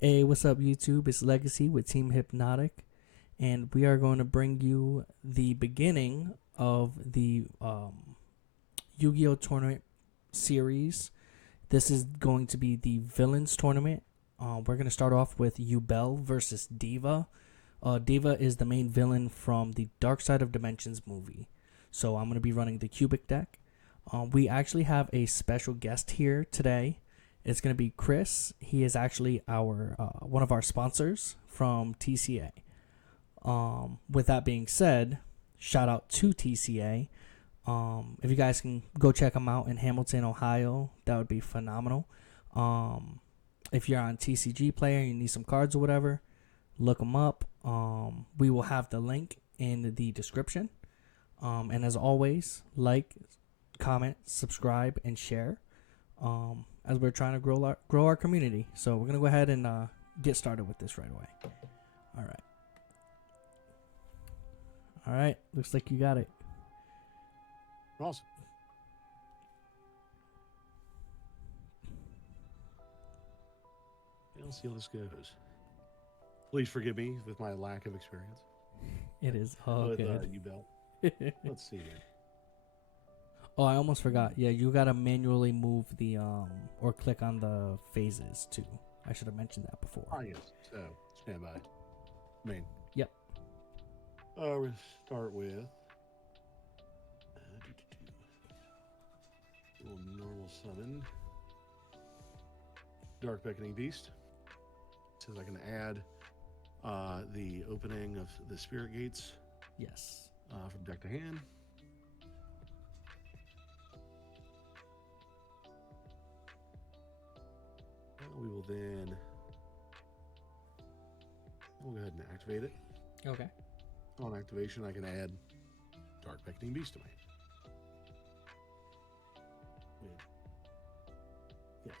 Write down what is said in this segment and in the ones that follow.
Hey, what's up, YouTube? It's Legacy with Team Hypnotic, and we are going to bring you the beginning of the Yu-Gi-Oh tournament series. This is going to be the Villains tournament. We're going to start off with Yubel versus Diva. Diva is the main villain from the Dark Side of Dimensions movie. So I'm going to be running the Cubic deck. We actually have a special guest here today. It's going to be Chris. He is actually our one of our sponsors from TCA. With that being said, shout out to TCA. If you guys can go check them out in Hamilton, Ohio, that would be phenomenal. If you're on TCGPlayer and you need some cards or whatever, look them up. We will have the link in the description. And as always, like, comment, subscribe, and share. As we're trying to grow our community. So we're gonna go ahead and get started with this right away. All right. Looks like you got it. Awesome. Let's see how this goes. Please forgive me with my lack of experience. It is all with good. Yubel. Let's see here. Oh, I almost forgot. Yeah, you gotta manually move the or click on the phases too. I should have mentioned that before. Ah, yes. So stand by. Main. Yep. We'll start with little normal summon. Dark Beckoning Beast. It says I can add the opening of the Spirit Gates. Yes. From deck to hand. We will then we'll go ahead and activate it. Okay. On activation, I can add Dark Beckoning Beast to my hand. Yes.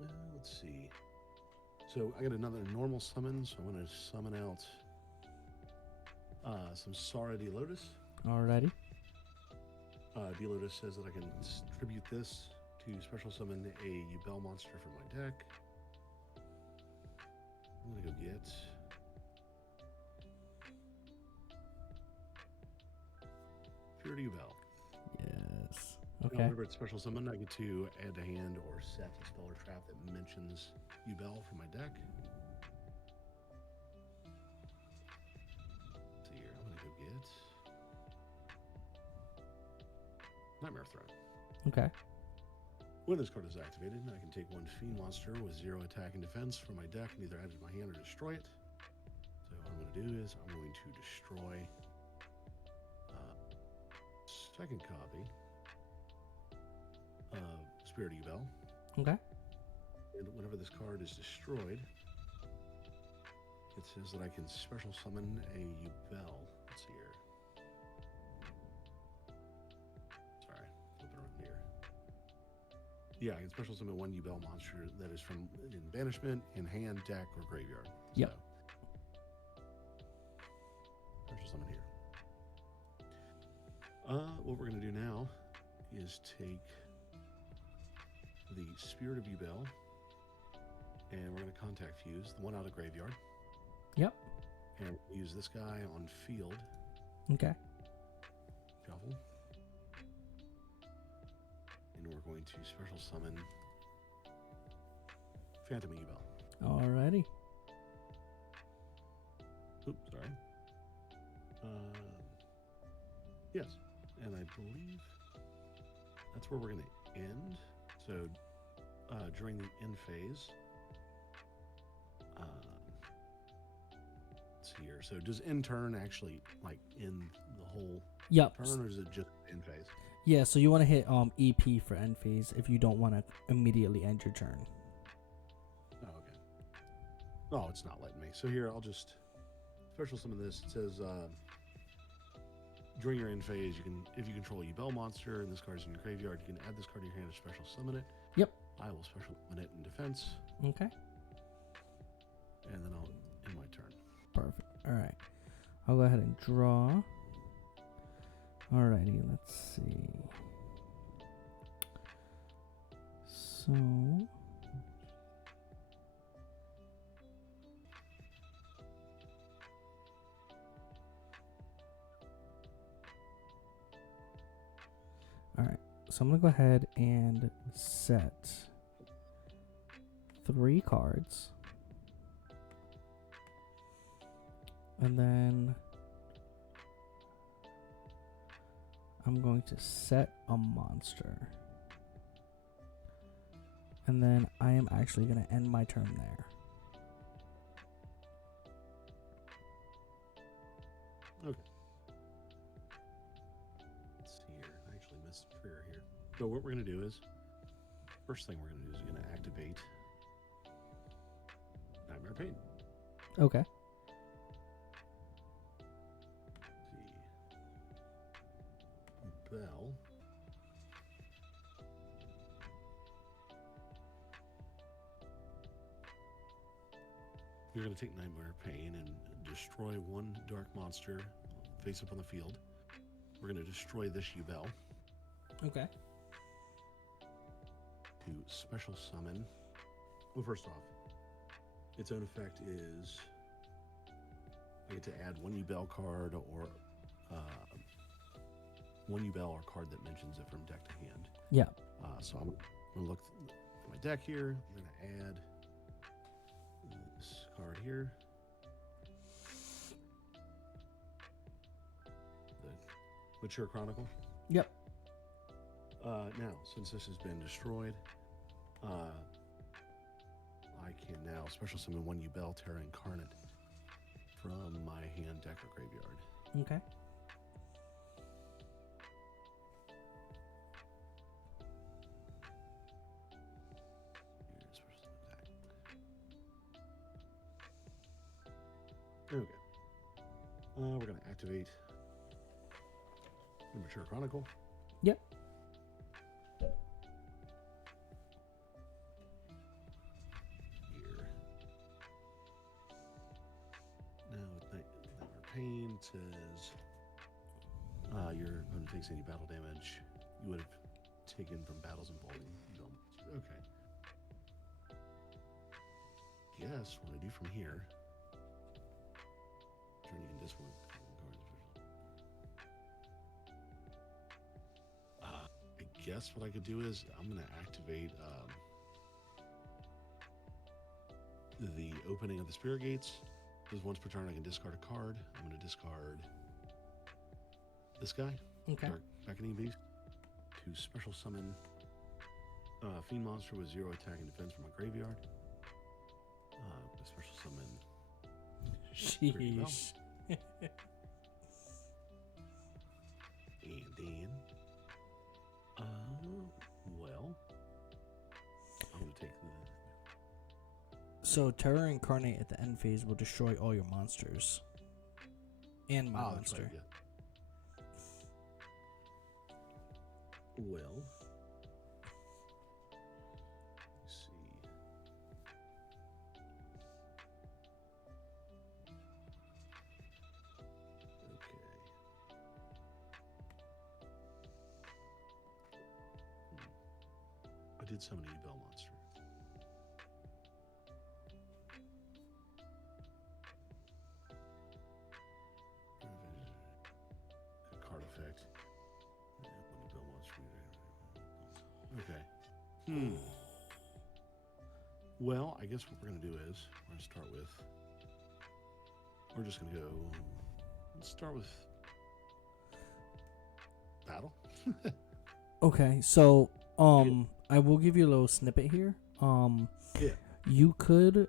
Well, let's see. So I got another normal summon, so I'm going to summon out some Sara D. Lotus. Alrighty. D. Lotus says that I can distribute this to special summon a Yubel monster from my deck. I'm going to go get Purity Yubel. Yes. Now, Okay. whenever it's special summon, I get to add to hand or set a spell or trap that mentions Yubel from my deck. Let's see here, I'm gonna go get Nightmare Throne. Okay. When this card is activated, I can take one Fiend monster with 0 attack and defense from my deck and either add it to my hand or destroy it. So what I'm going to do is I'm going to destroy second copy of Spirit Yubel. Okay. And whenever this card is destroyed, it says that I can special summon a Yubel. Let's see here. Sorry, flip it around here. Yeah, I can special summon one Yubel monster that is from in banishment, in hand, deck, or graveyard. Yep. So, special summon here. What we're going to do now is take the Spirit of Yubel, and we're going to contact fuse the one out of graveyard. Yep. And we'll use this guy on field. Okay. Shuffle. And we're going to special summon Phantom Yubel. Alrighty. Oops, sorry. Yes. And I believe that's where we're going to end. So during the end phase, let's see here. So does end turn actually like end the whole turn, or is it just end phase? Yeah, so you want to hit EP for end phase if you don't want to immediately end your turn. Oh, okay. No, it's not letting me. So here, I'll just special summon this. It says during your end phase, you can, if you control a Yubel monster and this card is in your graveyard, you can add this card to your hand to special summon it. Yep. I will special summon it in defense. Okay. And then I'll end my turn. Perfect. All right. I'll go ahead and draw. Alrighty, let's see. So alright. So I'm gonna go ahead and set 3 cards. And then I'm going to set a monster. And then I am actually going to end my turn there. Okay. Let's see here. I actually missed a prayer here. So what we're going to do is, first thing we're going to do is we're going to activate Nightmare Pain. Okay. Bell. You're going to take Nightmare Pain and destroy 1 dark monster face up on the field. We're going to destroy this Yubel. Okay. To special summon. Well, first off, its own effect is I get to add 1 Yubel card or 1 Yubel or card that mentions it from deck to hand. Yeah. So I'm going to look at my deck here. I'm going to add this card here. The Mature Chronicle. Yep. Now, since this has been destroyed, I can now special summon 1 Yubel Terra Incarnate from my hand, deck, or graveyard. Okay. Okay. We're going to activate the Mature Chronicle. Yep. Here. Now, with Nightmare Pain, it says your opponent takes any battle damage you would have taken from battles involving Yubel. Okay. Guess what I do from here. Turning in this one. I guess what I could do is I'm going to activate the opening of the Spirit Gates. Because once per turn I can discard a card. I'm going to discard this guy, Okay. Dark Beckoning Beast, to special summon Fiend Monster with 0 attack and defense from my graveyard. Special summon. Sheesh. And then, well, I'm going to take the... So Terror Incarnate at the end phase will destroy all your monsters. And my that's monster. right, yeah. Well, let's see. Okay. I did summon a Yubel monster. Card effect. Yubel monster. Okay. Well, I guess what we're going to do is we're going to start with. We're just going to go. Let's start with battle. Okay, so I will give you a little snippet here. Yeah. You could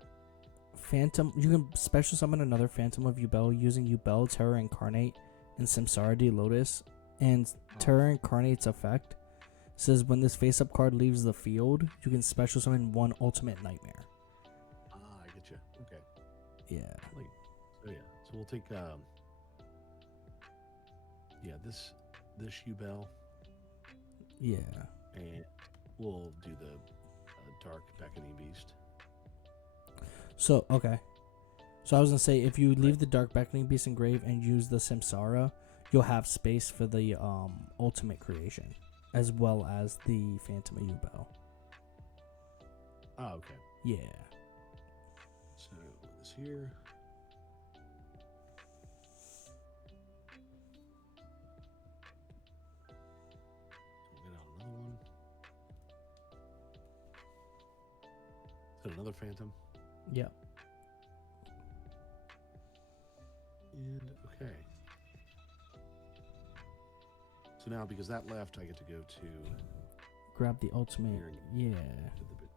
you can special summon another Phantom of Yubel using Yubel Terror Incarnate and Samsara de Lotus, and Terror Incarnate's effect says when this face-up card leaves the field, you can special summon 1 Ultimate Nightmare. I get you. Okay. Yeah. So yeah. So we'll take this Yubel. Yeah. And we'll do the Dark Beckoning Beast. So, okay. So I was gonna say, if you leave the Dark Beckoning Beast in grave and use the Samsara, you'll have space for the ultimate creation, as well as the Phantom of Yubel. Oh, okay. Yeah. So this here. We'll get out another one. Is that another Phantom? Yep. And okay. So now, because that left, I get to go to Grab the ultimate. here and Yeah. to the bit.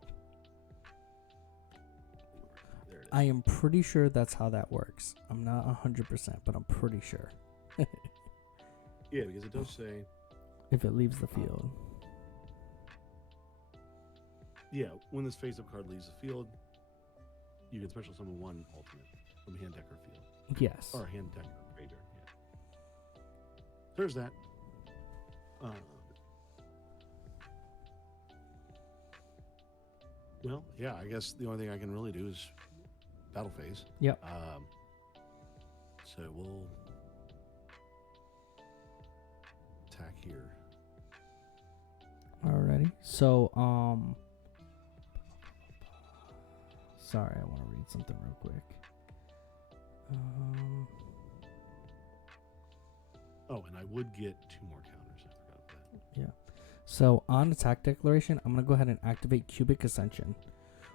There it is. I am pretty sure that's how that works. I'm not 100%, but I'm pretty sure. Yeah, because it does say, If it leaves the field. yeah, when this face-up card leaves the field, you can special summon one ultimate from hand deck or field. Yes. Or hand deck or graveyard, yeah. There's that. Well, yeah, I guess the only thing I can really do is battle phase. Yep. So we'll attack here. Alrighty. So, sorry, I want to read something real quick. Oh, and I would get 2 more counters. I forgot that. Yeah. So on attack declaration, I'm going to go ahead and activate Cubic Ascension.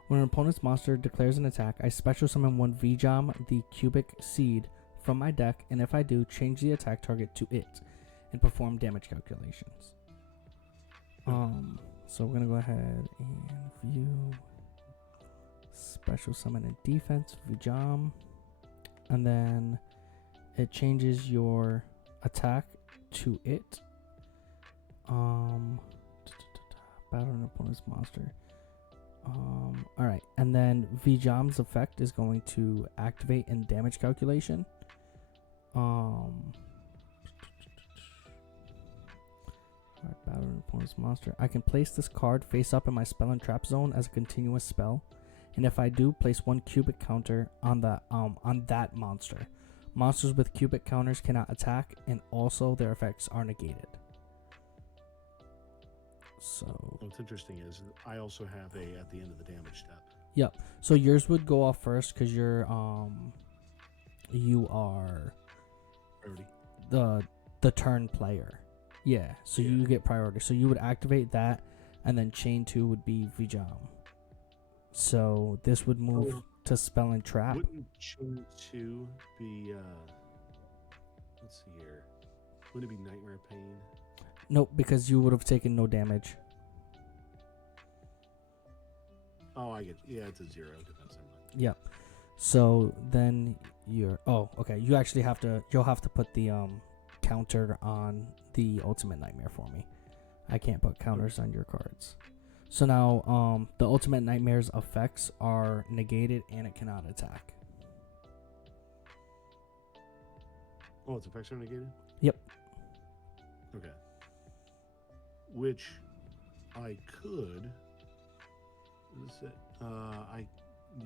When an opponent's monster declares an attack, I special summon 1 Vjam, the Cubic Seed, from my deck, and if I do, change the attack target to it and perform damage calculations. So we're going to go ahead and view, special summon a defense, Vjam, and then it changes your attack to it. Battle an opponent's monster. Alright, and then Vjam's effect is going to activate in damage calculation. Alright, battle an opponent's monster. I can place this card face up in my spell and trap zone as a continuous spell, and if I do, place 1 cubic counter on that monster. Monsters with cubic counters cannot attack, and also their effects are negated. So What's interesting is I also have a at the end of the damage step. yep. So yours would go off first because you are Priority. the turn player. Yeah. So Yeah. you get priority. So you would activate that, and then chain 2 would be Vjam. So this would move to spell and trap. Wouldn't chain 2 be let's see here. Wouldn't it be Nightmare Pain? Nope, because you would have taken no damage. Oh, I get it's a 0 defense. Yep. So then you're okay. You'll have to put the counter on the ultimate nightmare for me. I can't put counters on your cards. So now the ultimate nightmare's effects are negated and it cannot attack. Oh, its effects are negated? Yep. Okay. Which I could. What is it?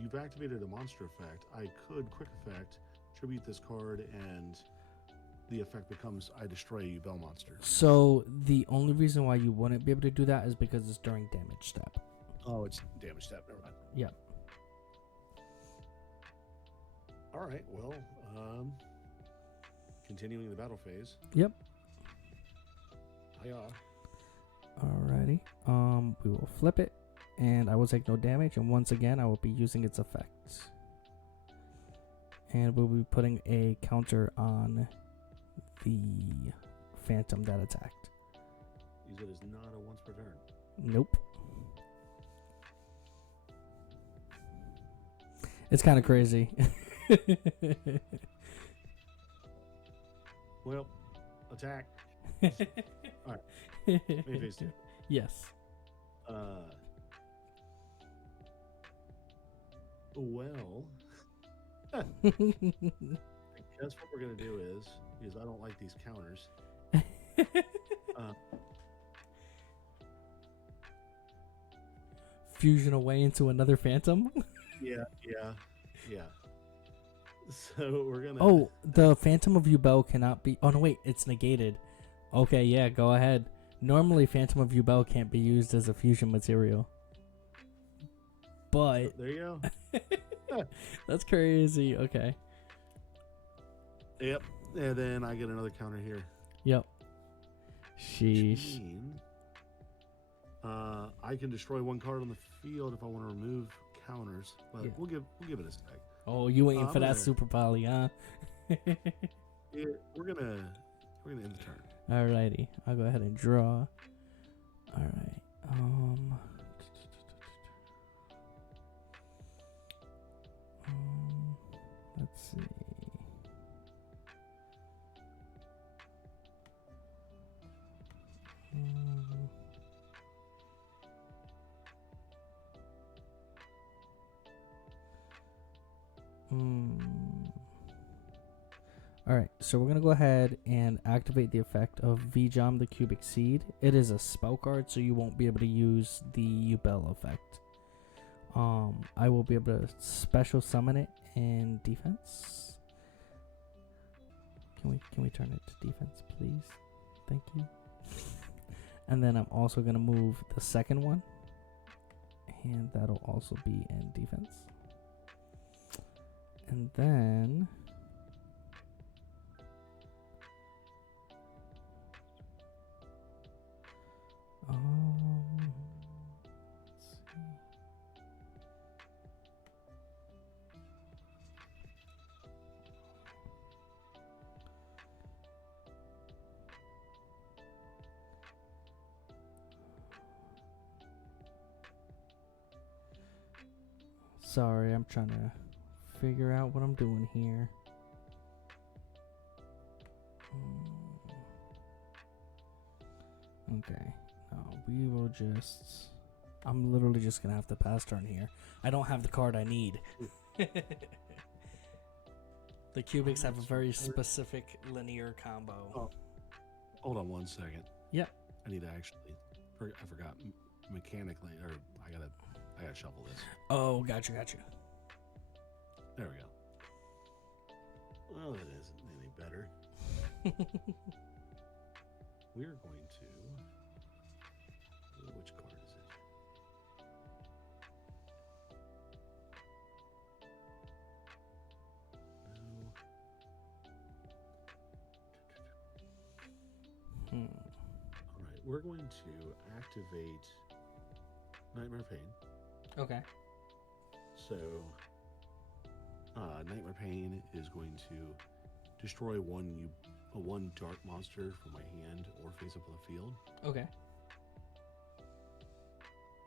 You've activated a monster effect. I could quick effect, tribute this card, and the effect becomes I destroy a Yubel monster. So the only reason why you wouldn't be able to do that is because it's during damage step. Oh, it's damage step. Never mind. Yep. All right. Well, continuing the battle phase. Yep. Hiya. Alrighty. We will flip it, and I will take no damage, and once again I will be using its effects. And we'll be putting a counter on the phantom that attacked. Use it as not a once per turn. Nope. It's kind of crazy. Well, attack. All right. Main phase 2. Yes. Well, I guess what we're gonna do is I don't like these counters. Fusion away into another phantom. Yeah. So we're gonna. Oh, the Phantom of Yubel cannot be. Oh no, wait, it's negated. Okay, yeah, go ahead. Normally, Phantom of Yubel can't be used as a fusion material. But There you go. that's crazy. Okay. Yep. And then I get another counter here. Yep. Which Sheesh. means, I can destroy one card on the field if I want to remove counters. But Yeah. we'll give it a sec. Oh, you waiting for that gonna- super poly, huh? Yeah, we're gonna end the turn. Alrighty, I'll go ahead and draw. Alright. Let's see. Alright, so we're going to go ahead and activate the effect of Vjam the Cubic Seed. It is a spell card, so you won't be able to use the Yubel effect. I will be able to special summon it in defense. Can we turn it to defense, please? Thank you. And then I'm also going to move the second one. And that'll also be in defense. And then... let's see. Sorry, I'm trying to figure out what I'm doing here. Okay. No, we will just... I'm literally just going to have to pass turn here. I don't have the card I need. The cubics have a very specific linear combo. Oh, hold on one second. Yep. I need to actually... I forgot mechanically, or I gotta shuffle this. Oh, gotcha. There we go. Well, that isn't any better. We're going to... Which card is it? No. All right, we're going to activate Nightmare Pain. Okay. So, Nightmare Pain is going to destroy one dark monster from my hand or face up on the field. Okay.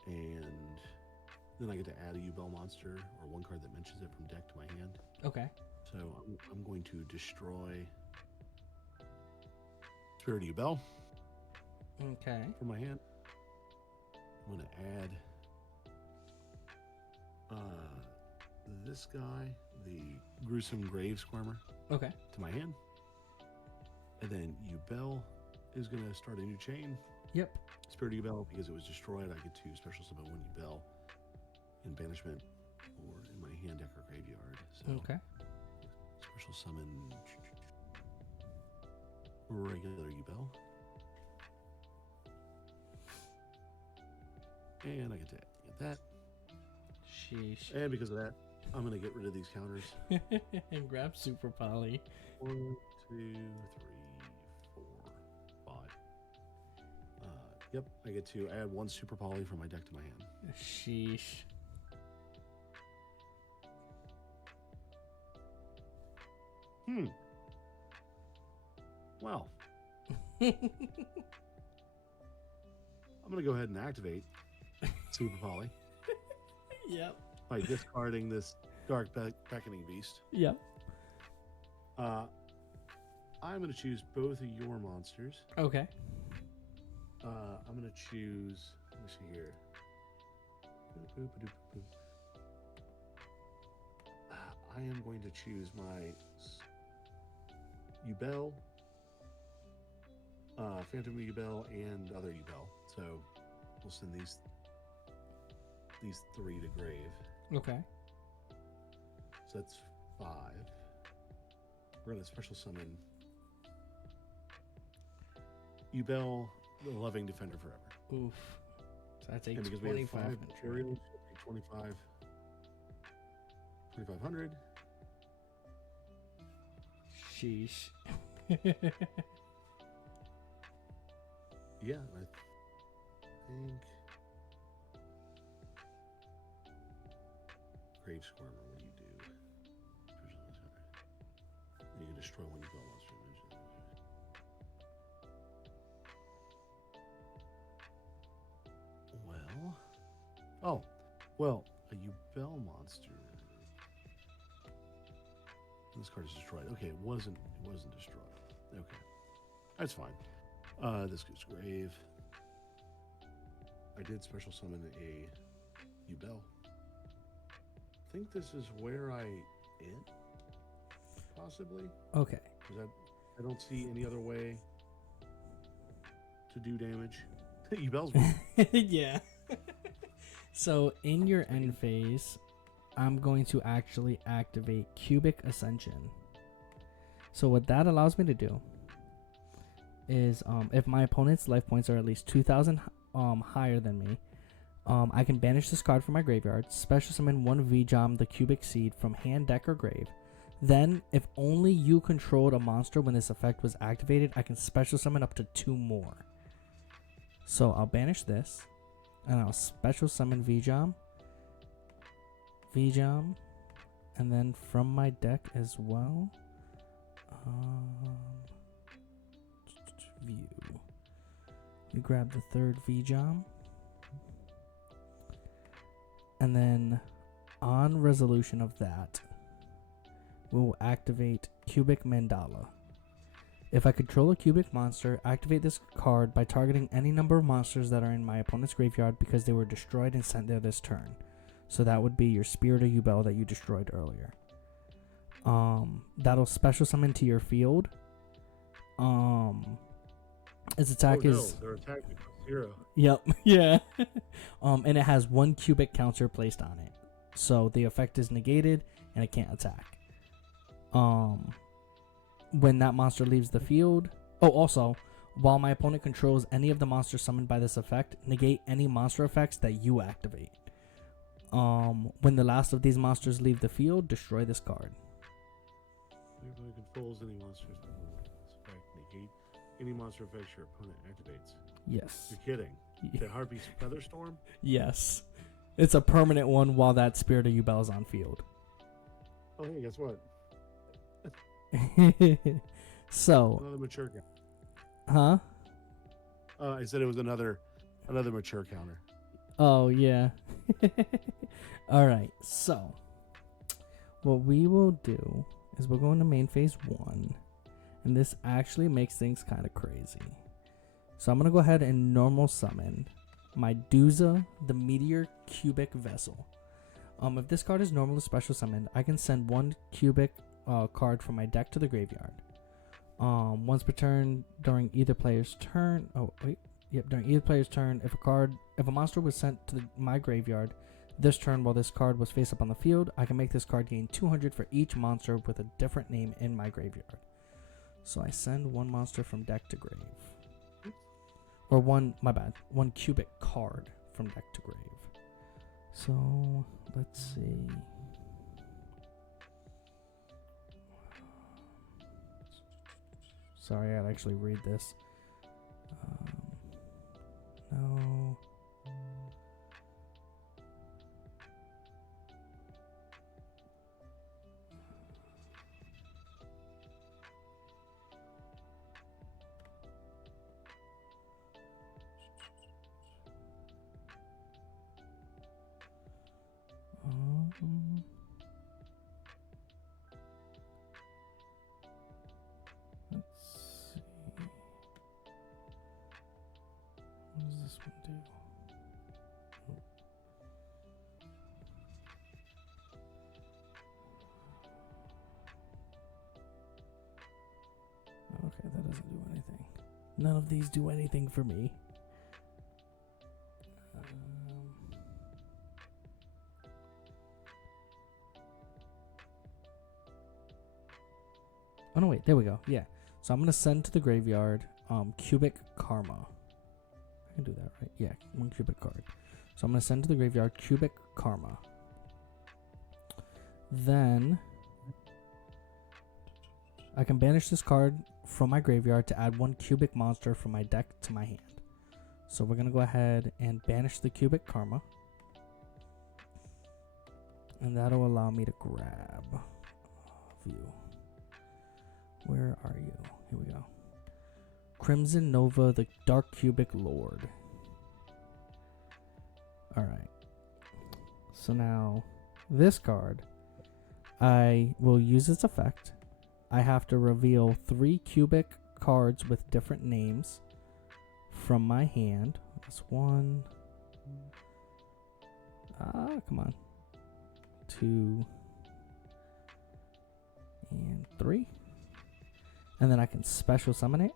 And then I get to add a Yubel monster or one card that mentions it from deck to my hand. Okay. So I'm going to destroy Spirit of Yubel Okay. from my hand. I'm going to add this guy, the Gruesome Grave Squirmer, Okay. to my hand. And then Yubel is going to start a new chain. Yep. Spirit of Yubel, because it was destroyed, I get to special summon one Yubel in banishment or in my hand deck or graveyard. So Okay. special summon regular Yubel. And I get to get that. Sheesh. And because of that, I'm going to get rid of these counters. And grab Super Poly. 1, 2, 3, 4, 5. Yep, I get to add one Super Poly from my deck to my hand. Sheesh. Well, I'm going to go ahead and activate Super Poly Yep. by discarding this Dark Beckoning Beast. Yep. I'm going to choose both of your monsters. Okay. I'm going to choose, let me see here. I am going to choose my Yubel, Phantom Yubel, and other Yubel. So we'll send these three to grave. Okay. So that's 5. We're gonna special summon Yubel, the Loving Defender Forever. Oof. So that takes And because we have 5 2,500. materials, 25, 2,500. Sheesh. Yeah, I think Grave Squirmer. What do you do? You can destroy one Yubel monster. Well, a Yubel monster. This card is destroyed. Okay, it wasn't destroyed. Okay, that's fine. This goes grave. I did special summon a Yubel. I think this is where I end, possibly. Okay. Because I don't see any other way to do damage. Yubel's Yeah. So in your end phase, I'm going to actually activate Cubic Ascension. So what that allows me to do is, if my opponent's life points are at least 2,000 higher than me, I can banish this card from my graveyard, special summon one Vjam, the Cubic Seed, from hand, deck, or grave. Then, if only you controlled a monster when this effect was activated, I can special summon up to 2 more. So I'll banish this, and I'll special summon Vjam, and then from my deck as well, view. We grab the third Vjam, and then on resolution of that, we will activate Cubic Mandala. If I control a cubic monster, activate this card by targeting any number of monsters that are in my opponent's graveyard because they were destroyed and sent there this turn. So that would be your Spirit of Yubel that you destroyed earlier. That'll special summon to your field. Its attack is... their attack is 0. Yep, yeah. And it has 1 cubic counter placed on it. So the effect is negated and it can't attack. When that monster leaves the field... Oh, also, while my opponent controls any of the monsters summoned by this effect, negate any monster effects that you activate. When the last of these monsters leave the field, destroy this card. Everybody controls any monsters that effect. Negate any monster effects your opponent activates. Yes. You're kidding. The Harpy's Featherstorm? Yes. It's a permanent one while that Spirit of Yubel is on field. Oh, hey, guess what? So. Another mature counter. Huh? I said it was another mature counter. Oh, yeah. Alright, so. What we will do is we'll go into main phase 1. And this actually makes things kind of crazy. So I'm going to go ahead and normal summon my Duza, the Meteor Cubic Vessel. If this card is normally special summoned, I can send 1 cubic card from my deck to the graveyard. Once per turn during either player's turn. During either player's turn, if a monster was sent to my graveyard this turn while this card was face up on the field, I can make this card gain 200 for each monster with a different name in my graveyard. So I send 1 monster from deck to grave. Or 1 cubic card from deck to grave. So let's see. Sorry, I'd actually read this. No. Let's see. What does this one do? Okay, that doesn't do anything. None of these do anything for me. Oh no, wait, there we go. Yeah. So I'm gonna send to the graveyard cubic karma. I can do that, right? Yeah, 1 cubic card. So I'm gonna send to the graveyard cubic karma. Then I can banish this card from my graveyard to add 1 cubic monster from my deck to my hand. So we're gonna go ahead and banish the cubic karma. And that'll allow me to grab view. Where are you? Here we go. Crimson Nova, the Dark Cubic Lord. Alright. So now, this card, I will use its effect. I have to reveal 3 cubic cards with different names from my hand. That's 1. Come on. 2. And 3. And then I can special summon it.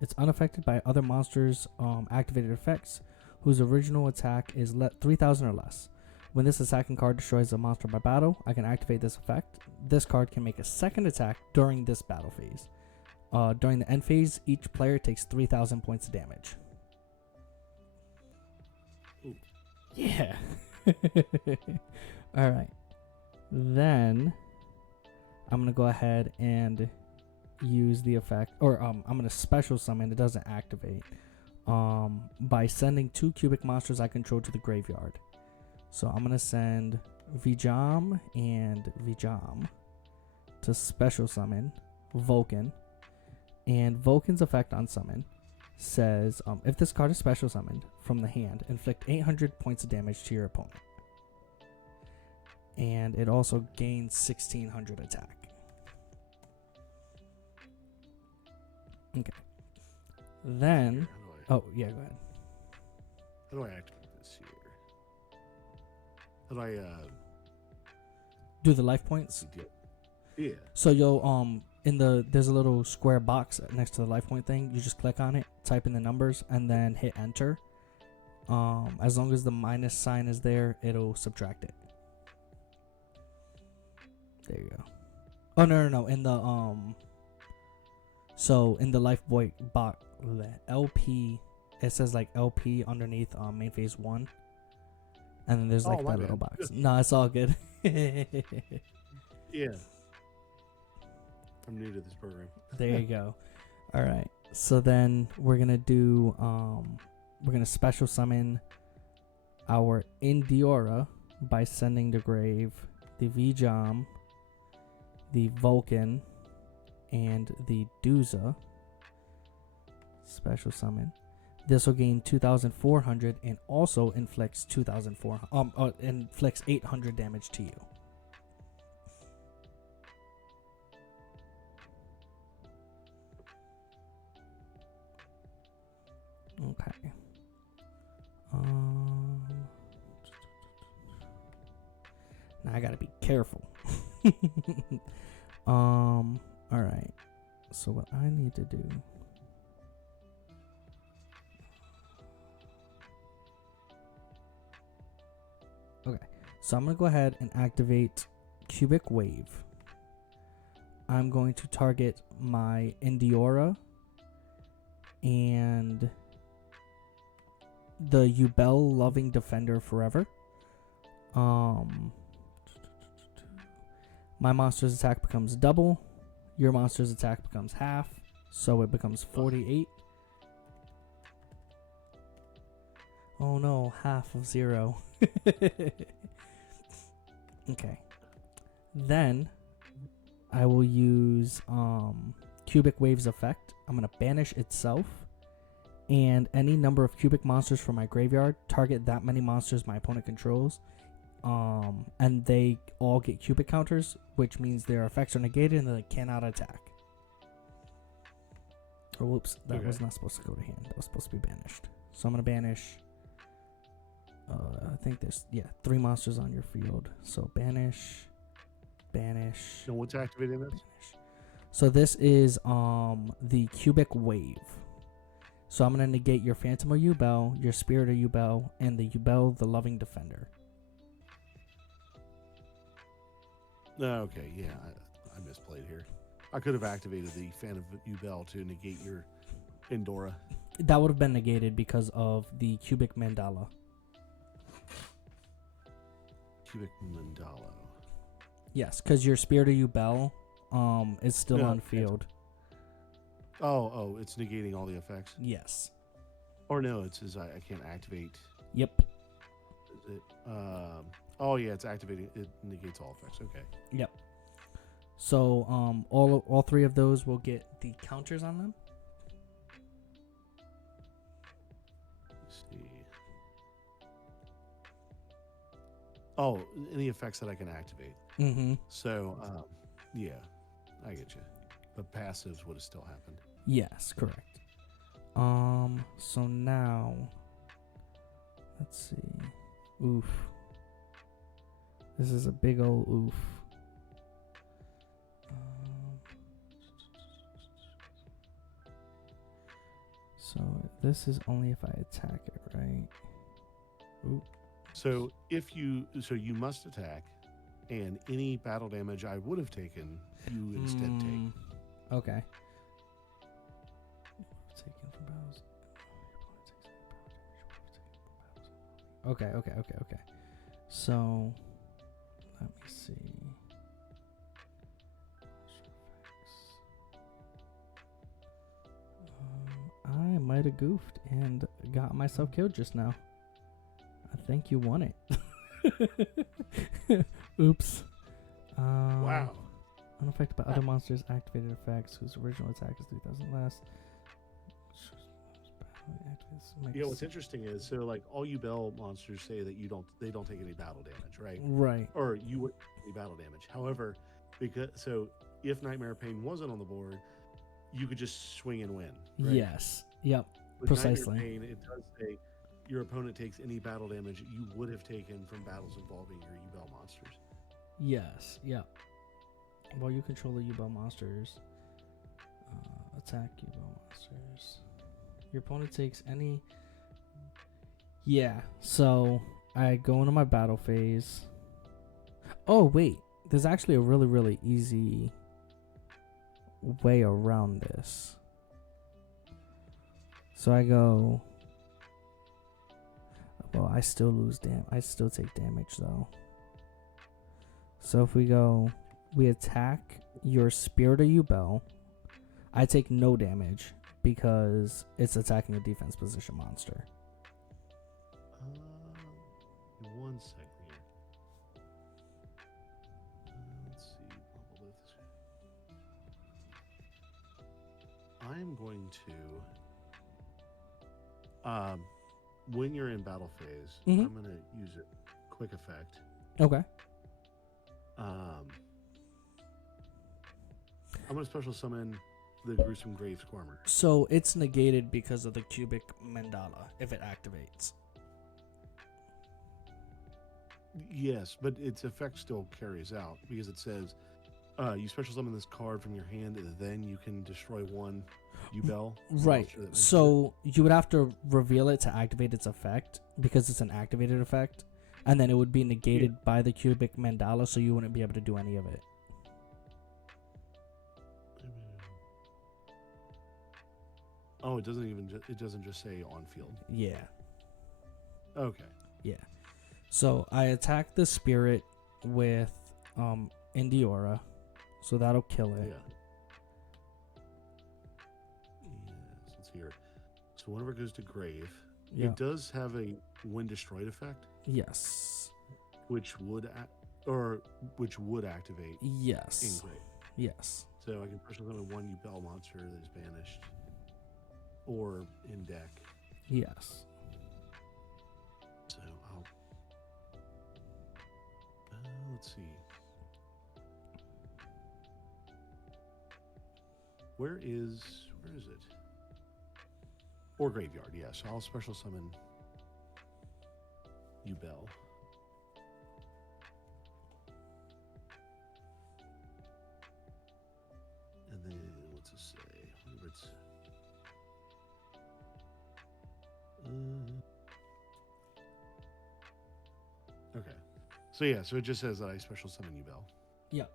It's unaffected by other monsters' activated effects whose original attack is 3,000 or less. When this attacking card destroys a monster by battle, I can activate this effect. This card can make a second attack during this battle phase. During the end phase, each player takes 3,000 points of damage. Ooh. Yeah. Alright. Then I'm going to go ahead and use the effect, or I'm going to special summon, it doesn't activate, by sending 2 cubic monsters I control to the graveyard. So I'm going to send Vijam and Vijam to special summon Vulcan. And Vulcan's effect on summon says, if this card is special summoned from the hand, inflict 800 points of damage to your opponent. And it also gains 1600 attack. Okay. Then, oh yeah, go ahead. How do I activate this here? How do I do the life points? Yeah. So you'll there's a little square box next to the life point thing. You just click on it, type in the numbers, and then hit enter. As long as the minus sign is there, it'll subtract it. There you go. Oh no. In the so in the life point box, LP, it says like LP underneath main phase 1, and then there's like that little box. No, it's all good. Yeah. I'm new to this program. There you go. All right. So then we're gonna do we're gonna special summon our Indiora by sending to grave the Vijam, the Vulcan, and the Duza. Special summon. This will gain 2,400 and also inflicts 2,400 inflicts 800 damage to you. Okay. Now I gotta be careful. All right. So what I need to do. Okay. So I'm gonna go ahead and activate Cubic Wave. I'm going to target my Indiora and the Yubel Loving Defender Forever. My monster's attack becomes double. Your monster's attack becomes half. So it becomes 48. Oh no, half of 0. Okay. Then I will use Cubic Wave's effect. I'm going to banish itself and any number of cubic monsters from my graveyard, target that many monsters my opponent controls, and they all get cubic counters, which means their effects are negated and they cannot attack. Or whoops, that was not supposed to go to hand. That was supposed to be banished. So I'm going to banish, I think there's, 3 monsters on your field. So banish. So what's activating this? So this is the Cubic Wave. So I'm going to negate your Phantom of Yubel, your Spirit of Yubel, and the Yubel, the Loving Defender. Okay, yeah, I misplayed here. I could have activated the Fan of Yubel to negate your Endora. That would have been negated because of the cubic mandala. Cubic Mandala. Yes, because your Spirit of Yubel is still No, on field. Oh, it's negating all the effects? Yes. Or no, it says I can't activate. Yep. Is it, oh, yeah, it's activating. It negates all effects. Okay. Yep. So all three of those will get the counters on them. Let's see. Oh, any effects that I can activate. Mm-hmm. So, yeah, I get you. But passives would have still happened. Yes, correct. So now, let's see. Oof. This is a big old oof. So this is only if I attack it, right? Oop. So you must attack, and any battle damage I would have taken, you instead take. Okay. Taken from battles. Okay. So let me see. I might have goofed and got myself killed just now. I think you won it. Oops. Wow. Unaffected by other monsters' activated effects whose original attack is 3,000 less. Yeah, what's interesting is like all Yubel monsters say that they don't take any battle damage, right? Right. Or you would take any battle damage. However, if Nightmare Pain wasn't on the board, you could just swing and win. Right? Yes. Yep. With Precisely. Nightmare Pain, it does say your opponent takes any battle damage you would have taken from battles involving your Yubel monsters. Yes. Yep. While you control the Yubel monsters, attack Yubel monsters. Your opponent takes any. Yeah. So I go into my battle phase. Oh wait, there's actually a really, really easy way around this. So I go. Well, I still lose I still take damage though. So if we attack your Spirit of Yubel, I take no damage because it's attacking a defense position monster. 1 second here. Let's see. I'm going to. When you're in battle phase, Mhm. I'm going to use a quick effect. Okay. I'm going to special summon the Gruesome Grave Squirmer. So it's negated because of the cubic mandala if it activates. Yes, but its effect still carries out because it says you special summon this card from your hand, and then you can destroy one Yubel. Right. So you would have to reveal it to activate its effect because it's an activated effect, and then it would be negated by the cubic mandala, so you wouldn't be able to do any of it. Oh, it doesn't just say on field. Yeah. Okay. Yeah. So I attack the spirit with Indiora, so that'll kill it. Yeah. Yes, let's hear it. So whenever it goes to grave, it does have a when destroyed effect. Yes. Which would activate. Yes. In grave. Yes. So I can personally summon one Yubel monster that is banished, or in deck. Yes. So I'll. Let's see. Where is it? Or graveyard, yes. I'll special summon Yubel. And then what's it say? Whenever it's okay. So yeah, so it just says that I special summon Yubel. Yep.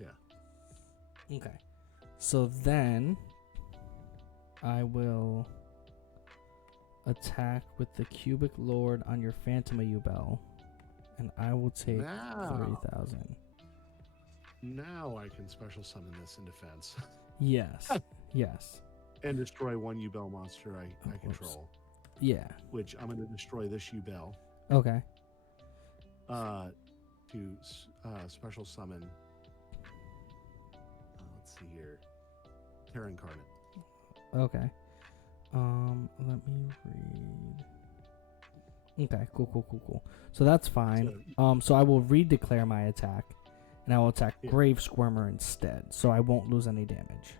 Yeah. Okay. So then I will attack with the Cubic Lord on your Phantom of Yubel, and I will take Now, 3,000. now I can special summon this in defense Yes. Yes. and destroy one Yubel monster I Whoops. control. Yeah. Which I'm going to destroy this Yubel. Okay. To special summon. Let's see here. Terra Incarnate. Okay. Let me read. Okay, cool. So that's fine. So I will redeclare my attack, and I will attack Grave Squirmer instead, so I won't lose any damage.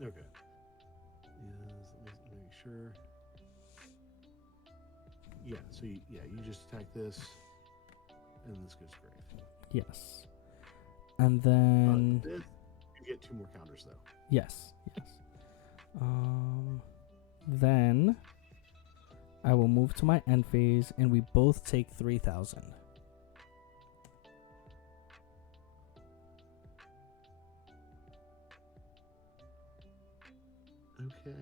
Okay. Yes, let me make sure. Yeah, so you just attack this, and this goes Grave. Yes. And then This, you get 2 more counters, though. yes. Then I will move to my end phase, and we both take 3,000. Okay.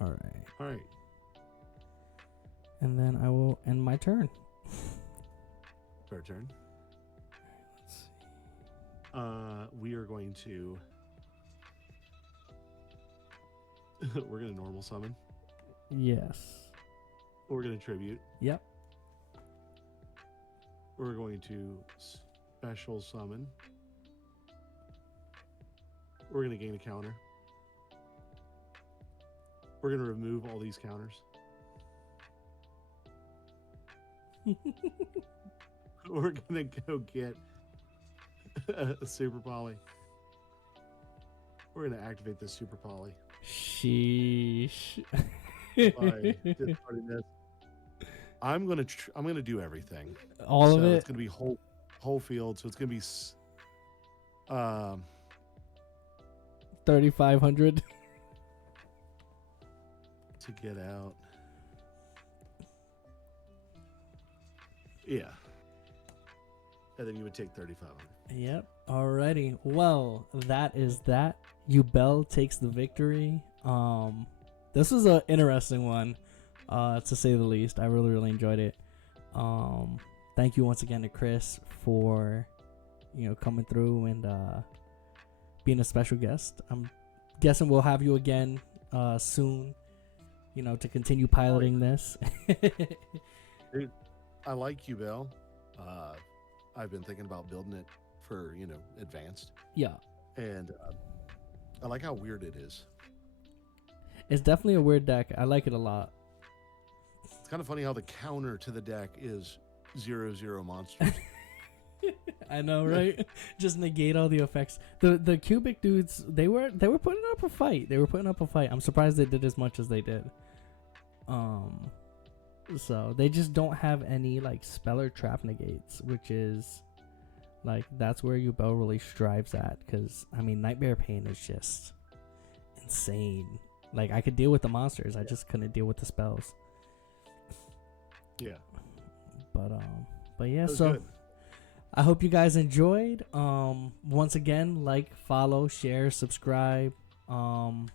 All right. And then I will end my turn. Fair turn. Let's see. We are going to. We're going to normal summon. Yes. We're going to tribute. Yep. We're going to special summon. We're going to gain a counter. We're going to remove all these counters. We're going to go get a Super Poly. We're going to activate this Super Poly. Sheesh. By discarding this. I'm gonna do everything. All of it. It's gonna be whole field. So it's gonna be 3,500 to get out. Yeah. And then you would take 3,500. Yep. Alrighty. Well, that is that. Yubel takes the victory. This was an interesting one, to say the least. I really enjoyed it. Thank you once again to Chris for, coming through and being a special guest. I'm guessing we'll have you again soon, to continue piloting this. Dude, I like Yubel. I've been thinking about building it for, advanced. Yeah. And I like how weird it is. It's definitely a weird deck. I like it a lot. It's kind of funny how the counter to the deck is 0/0 monsters. I know, right? Just negate all the effects. The cubic dudes, they were putting up a fight. I'm surprised they did as much as they did. So they just don't have any like speller trap negates, which is like that's where Yubel really strives at. Because I mean, Nightmare Pain is just insane. Like I could deal with the monsters, I just couldn't deal with the spells. Yeah. But yeah, so good. I hope you guys enjoyed. Once again, like, follow, share, subscribe. Let's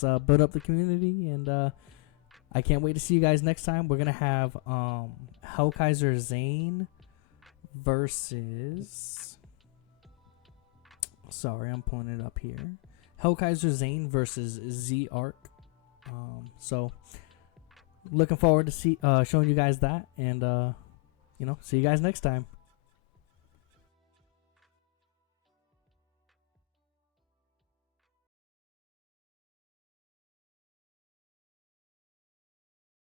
build up the community, and I can't wait to see you guys next time. We're gonna have Hellkaiser Zane versus. Sorry, I'm pulling it up here. Hellkaiser Zane versus Z Arc. So looking forward to showing you guys that, and see you guys next time.